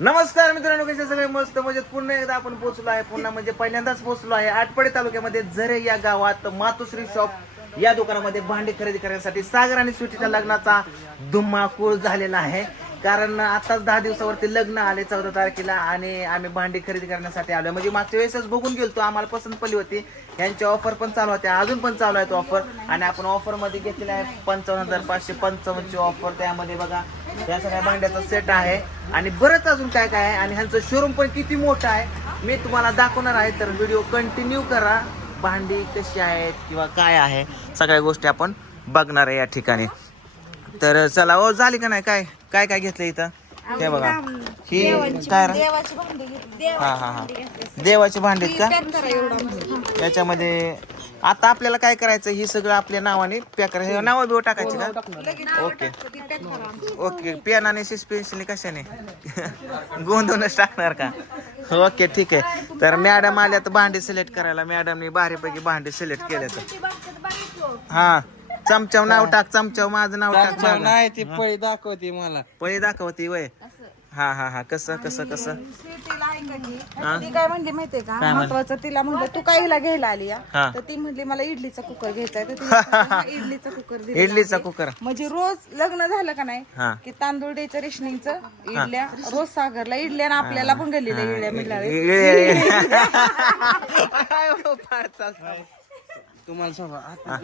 नमस्कार मित्रांनो कसे सगळे मस्त म्हणजे पुन्हा एकदा आपण पोहोचलो आहे. पुन्हा म्हणजे पहिल्यांदाच पोहोचलो आहे आटपाडी तालुक्यामध्ये झरे या गावात मातोश्री शॉप या दुकानामध्ये भांडी खरेदी करण्यासाठी सागर आणि स्वीटीच्या लग्नाचा धुमाकूळ झालेला आहे. कारण आताच दहा दिवसावरती लग्न आले चौदा तारखेला आणि आम्ही भांडी खरेदी करण्यासाठी आलो म्हणजे मागच्या वेळेसच बघून गेलतो आम्हाला पसंत पडली होती. यांची ऑफर पण चालू होत्या अजून पण चालू आहेत ऑफर आणि आपण ऑफरमध्ये घेतलेला आहे पंचावन्न हजार पाचशे पंचावन्नची ऑफर त्यामध्ये बघा या सगळ्या भांड्याचा सेट आहे. आणि बरंच अजून काय काय आहे. आणि ह्यांचं शोरूम पण किती मोठं आहे. मी तुम्हाला दाखवणार आहे तर व्हिडिओ कंटिन्यू करा. भांडी कशी आहेत किंवा काय आहे सगळ्या गोष्टी आपण बघणार आहे या ठिकाणी. तर चला ओ झाली का नाही? काय काय काय घेतलं इथं? हे बघा. ही काय भांडी हा हा हा. देवाची भांडीत का? याच्यामध्ये आता आपल्याला काय करायचं? ही सगळं आपल्या नावाने पॅक करायचं नाव बिव टाकायची का? ओके. ओके. पेन आणि पेन्सिल कशाने? गोंधूनच टाकणार का? ओके ठीक आहे. तर मॅडम आल्या तर भांडी सिलेक्ट करायला. मॅडमने भारीपैकी भांडी सिलेक्ट केल्या तर हा. चमचव नाव टाक चमचव माझं नाव टाक. नाही ती पळी दाखवते मला. पळी दाखवती वय. हा हा हा. कसं कसं कसं? ती? हा? काय म्हणली माहितीये का? काय म्हणली? महत्वाचं तिला म्हणलं तू काय हिला घ्यायला आली या हा. तर ती म्हणली मला इडलीचा कुकर घ्यायचा आहे तर तिने सांगितलं, इडलीचा कुकर दिलेला इडलीचा आहे. कुकर. म्हणजे रोज लग्न झालं का नाही हा. की तांदूळ द्यायचं रेशनिंगचं इडल्या रोज सागरला इडल्या आणि आपल्याला पण गल्लीला इडल्या मिळाल्या. तुम्हाला सांगा आता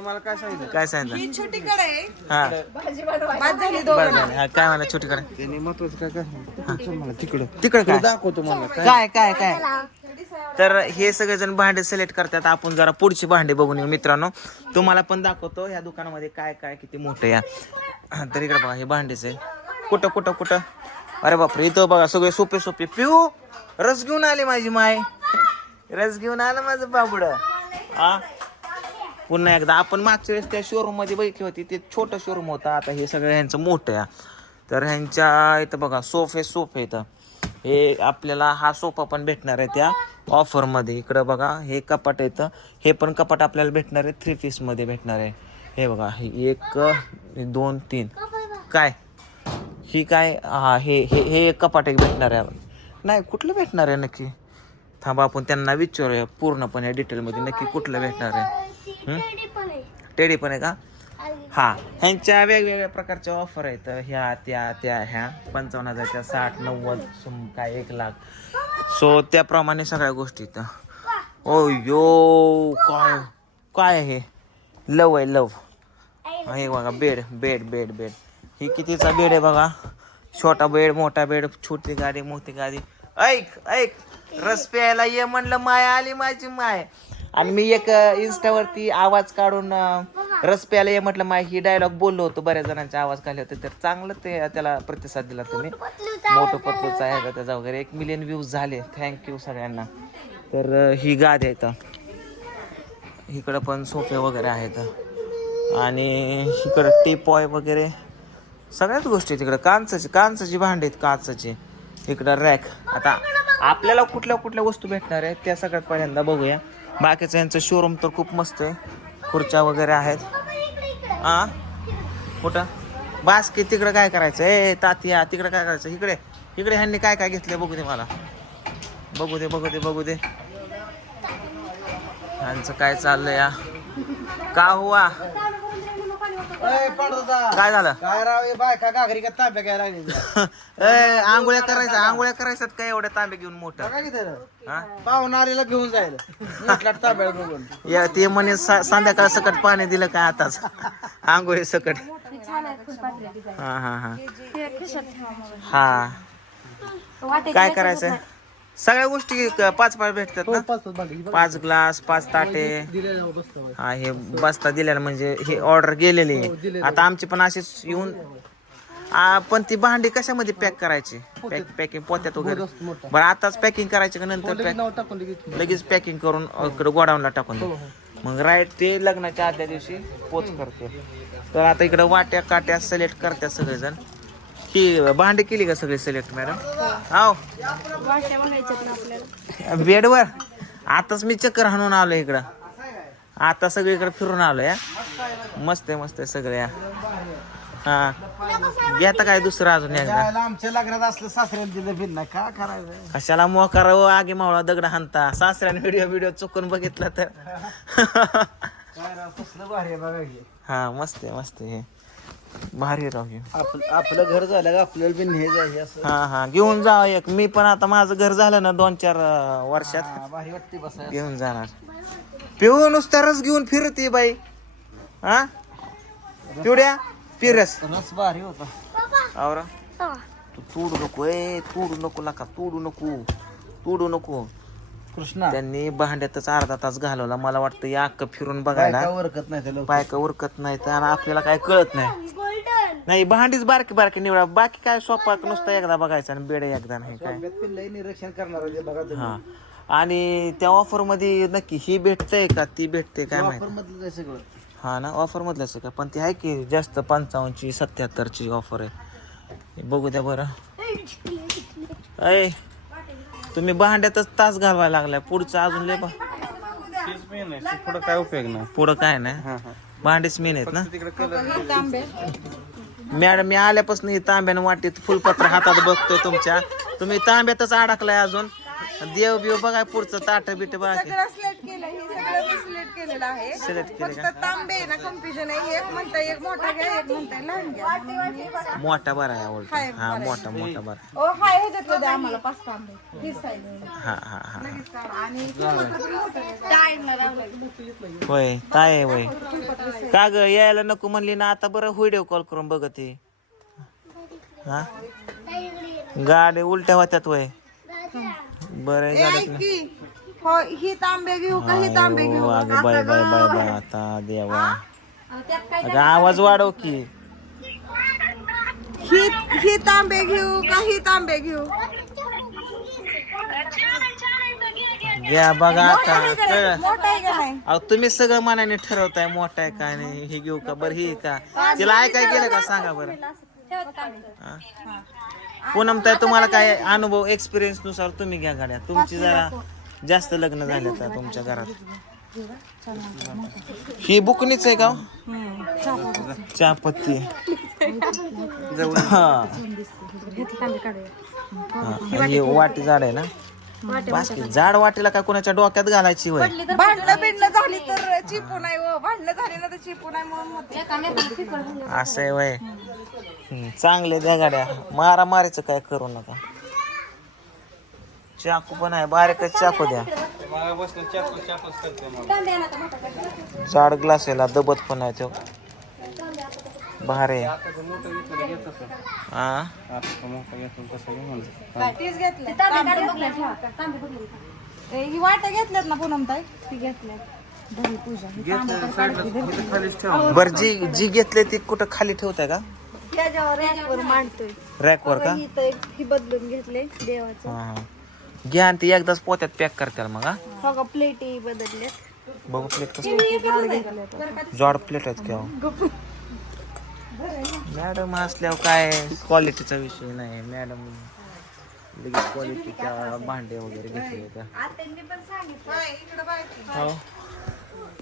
मला काय सांगितलं? काय सांगितलं? ही छोटी कडे आहे. हा. बाद झाली बरं दोघं. झालं. हा, काय म्हणा छोटी कडे त्यांनी महत्वाचं काय काय सांगितलं? चल मला तिकडं. तिकडे काय? दाखवतो मला काय? काय काय तर हे सगळेजण भांडे सिलेक्ट करतात. आपण जरा पुढची भांडे बघून येऊ मित्रांनो. तुम्हाला पण दाखवतो ह्या दुकानामध्ये काय काय किती मोठं या तर इकडे बघा हे भांडेच आहे. कुठं कुठं कुठं? अरे बापरे इथं बघा सगळे सोपे सोपे. पिऊ रस घेऊन आली माझी माय. रस घेऊन आलं माझं बाबड. हा? पुन्हा एकदा आपण मागच्या वेळेस त्या शोरूममध्ये बघितली होती ते छोटं शोरूम होतं. आता हे सगळं ह्यांचं मोठं आहे. तर ह्यांच्या इथं बघा सोफे सोफे इथं. हे आपल्याला हा सोफा पण भेटणार आहे त्या ऑफरमध्ये इकडं बघा हे कपाट येतं हे पण कपाट आपल्याला भेटणार आहे थ्री पीसमध्ये भेटणार आहे. हे बघा हे एक दोन तीन. काय? ही काय? हा हे हे हे एक कपाट एक भेटणार आहे. नाही कुठलं भेटणार आहे नक्की? थांबा आपण त्यांना विचारूया पूर्णपणे डिटेलमध्ये नक्की कुठलं भेटणार आहे. टेडी पण आहे का? हा. ह्यांच्या वेगवेगळ्या प्रकारच्या ऑफर आहेत. ह्या त्या त्या ह्या. पंचावन्न हजारच्या साठ नव्वद काय एक लाख. सो त्याप्रमाणे सगळ्या गोष्टी ओ यो काय काय आहे लव आहे लव हे बघा बेड बेड बेड बेड ही कितीचा बेड आहे बघा? छोटा बेड मोठा बेड छोटी गाडी मोठी गाडी. ऐक ऐक. रस प्यायला ये म्हणलं माय आली माझी माय. आणि मी एक अ, इंस्टावरती आवाज काढून रस प्यायला ये म्हटलं माय ही डायलॉग बोललो होतो. बऱ्याच जणांचे आवाज काढले होते तर चांगलं ते त्याला प्रतिसाद दिला तुम्ही. मोठं पतलूचा आहे का त्याचा वगैरे. एक मिलियन व्ह्यूज झाले. थँक्यू सगळ्यांना. तर ही गादी आहे इथं. इकडं पण सोफे वगैरे आहेत. आणि इकडं टीपॉय वगैरे. सगळ्याच गोष्टी तिकडं कांचाची कांचाची भांडी आहेत काचाची. इकडं रॅक आता आपल्याला कुठल्या कुठल्या वस्तू भेटणार आहेत त्या सगळ्यात पहिल्यांदा बघूया. बाकीचं यांचं शोरूम तर खूप मस्त आहे. खुर्च्या वगैरे आहेत. हा कुठं? बास्की तिकडं काय करायचं? ए तात्या तिकडं काय करायचं? इकडे इकडे ह्यांनी काय काय घेतलं बघू दे मला. बघू दे बघू दे बघू दे. ह्यांचं काय चाललं या का हुआ? काय झालं? काय राव हे बायका घागरी का तांब्या लागली? ए आंघोळ्या करायच्या आंघोळ्या करायच्यात काय एवढ्या तांबे घेऊन मोठं? काय किती हा? पाहुणा आलेला घेऊन जायला. म्हटलं बघून. या ते म्हणे सा- संध्याकाळ सकट पाणी दिलं काय आताच? आंघोळी सकट. हा हा हा. हा काय करायचं सगळ्या गोष्टी क- पाच पाच भेटतात ना? पाच पाच भांडी. पाच ग्लास पाच ताटे. जाऊ बसतो हा हे बसता दिलेलं म्हणजे हे ऑर्डर गेलेली आहे. आता आमची पण अशीच येऊन आ, पण ती भांडी कशामध्ये पॅक करायची? पॅक पॅकिंग पोत्यात वगैरे. मोठा. बरं आताच पॅकिंग करायची का नंतर पॅक नाव टाकून लगेच लगेच पॅकिंग करून इकडे गोडाऊनला टाकून हो, द्या मग राईट ते लग्नाच्या आदल्या दिवशी पोच करते. तर आता इकडे वाट्या काट्या सिलेक्ट करतात सगळेजण. की भांडी केली का सगळी सिलेक्ट मॅडम हो बेडवर? आताच मी चक्कर हाणून आलो इकडं. आता सगळीकडे फिरून आलो या मस्त आहे मस्त आहे सगळ्या हा. घेता काय दुसरं अजून एकदा? आमच्या लग्नात असलं सासऱ्याला दिलं बिन नाही का करायचं? कशाला मोकार व आगे मावळा दगड हाणता. सासऱ्याने व्हिडिओ व्हिडिओ चुकून बघितला तर. काय राव कसलं भारी आहे बघा की हा मस्त आहे मस्त आहे. हे भारी राव हे. आपलं आपलं घर झालं का आपल्याला बी हे जाय असं? हा हा. घेऊन जा एक. मी पण आता माझं घर झालं ना दोन चार अं, वर्षात. हा, भारी वाटते बसाय घेऊन जाणार. पिऊ नुसता रस घेऊन फिरते बाई. हा? पिवड्या फिरस. रस भारी होता. आवरा तू तोडू नको ए तोडू नको नका तोडू नको तोडू नको. कृष्णा. त्यांनी भांड्यातच अर्धा तास घालवला. मला वाटतं या अक्क फिरून बघायला. काय नाही त्याला बायका उरकत नाही तर आणि आपल्याला काय कळत नाही. नाही भांडीच बारकी बारकी निवडा. बाकी काय सोपा नुसतं एकदा बघायचं आणि बेड एकदा नाही काय. निरीक्षण करणार आहे ते बघा तुम्ही. हा. आणि त्या ऑफरमध्ये नक्की ही भेटतंय का ती भेटते काय माहिती. वापर मधलं आहे सगळं. हा ना ऑफर मधलंच आहे का पण ती आहे की जास्त पंचावन्नची सत्याहत्तरची ऑफर आहे. हे बघू द्या बरं. अय तुम्ही भांड्यातच तास घालवायला लागलाय. पुढचं अजून लय बा पुढं काय उपयोग नाही. पुढं काय नाही. भांडेच मेन आहेत ना. तांबे. मॅडम मी आल्यापासून तांब्यानं वाटीत फुलपत्र हातात बघतोय तुमच्या. तुम्ही तांब्यातच अडकलाय अजून. देव बिव बघा पुढचं ताट बिट बघा हे केलेलं आहे. Select केलं फक्त तांबे आहे ना कन्फ्युजन आहे. एक म्हणताय एक मोठा घ्या एक म्हणताय लहान घ्या. मोठा बरा आहे उलट हाय, हा बरा मोठा मोठा बरा. ओ हाय ह्याच्यातलं द्या आम्हाला पाच तांबे. ही साईज हा हा हा. आणि. होय काय आहे होय? का ग यायला नको म्हणली ना आता बरं व्हिडिओ कॉल करून बघते हा? गाडी उलट्या होत्यात वय बरं झालं की. हो ही तांबे घेऊ का ही तांबे घेऊ अगं बाय बाय बाय बाय आता देवा. अगं आवाज वाढव की. ही ही तांबे घेऊ का ही तांबे घेऊ घ्या बघा आता कळलं मोठा आहे का नाही? अहो तुम्ही सगळं मनाने ठरवताय मोठा आहे काय नाही हे घेऊ का बरं ही का? तिला ऐकाय गेलं का? सांगा बरं. हा? पूनम ताई तुम्हाला काय अनुभव एक्सपिरियन्सनुसार तुम्ही घ्या गाड्या. तुमची जरा जास्त लग्न झाले तर तुमच्या घरात. ही बुकनीच आहे का? हो? चहा पत्ती हा हा, ही वाटी झाड आहे ना? बास की, झाड वाटीला काय कोणाच्या डोक्यात घालायची होय भांडणं बिंडणं झाली तर चिपू नाही व भांडणं झाली ना तर चिपू नाही म्हणून. असं आहे वय. चांगले द्या गाड्या. मारा मारीचं काय करू नका. चाकू पण आहे बारीकच चाकू द्या. जाड ग्लास याला दबत पण आहे तो. भारे हा तीच घेतल्या ए, ही वाट्या घेतल्यात ना पूनम ताई? ती घेतल्यात पूजा. ही तांबे. बर जी जी घेतले ती कुठं खाली ठेवताय का? त्याच्यावर रॅकवर मांडतोय. रॅकवर का? ही तर एक- ही बदलून घेतले देवाचं. हा हा. घ्या आणि ती एकदाच पोत्यात पॅक करताल मग हा. हो का प्लेटी बदलल्यात बघू प्लेट कसं जॉड प्लेट आहेत किंवा मॅडम असल्यावर काय क्वालिटीचा विषय नाही. मॅडम लगेच क्वालिटीच्या भांडे वगैरे घेतले का? हो.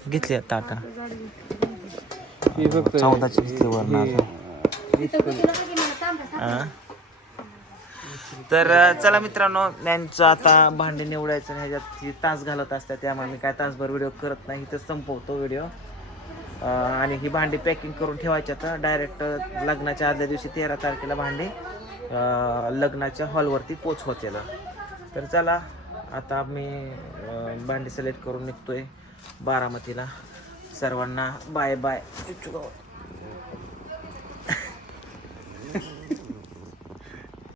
घेतली टाटा चौदाची घेतली वरण तर चला मित्रांनो यांचं आता भांडे निवडायचं ह्याच्यात जी तास घालत असतात त्यामुळे मी काय तासभर व्हिडिओ करत नाही. तर संपवतो व्हिडिओ आणि ही भांडी पॅकिंग करून ठेवायची आता. डायरेक्ट लग्नाच्या आदल्या दिवशी तेरा तारखेला भांडे लग्नाच्या हॉलवरती पोच होते तर चला आता मी भांडी सिलेक्ट करून निघतोय बारामतीला. सर्वांना बाय बाय